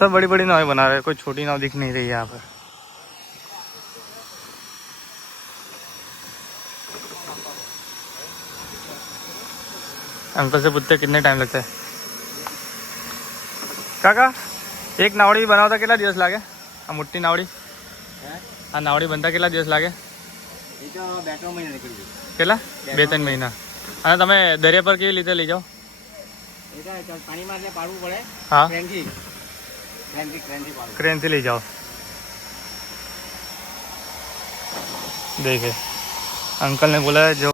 सब बड़ी बड़ी नावें बना रहे हैं, कोई छोटी नाव दिख नहीं रही है यहाँ पर। अंकल से पूछते कितने टाइम लगता है। काका एक नावड़ी बनावता કેટલા દિવસ લાગે? આ મોટી નાવડી, આ નાવડી બનતા કેટલા દિવસ લાગે? એ તો 2-3 મહિના નીકળી જાય. કેટલા? 2-3 મહિના. અને તમે દરિયા પર કેવી રીતે લઈ જાઓ? એ તો પાણીમાં એટલે પાડવું પડે. હા, ક્રેનથી પાડવું. क्रेन से ले जाओ। देखे अंकल ने बोला है जो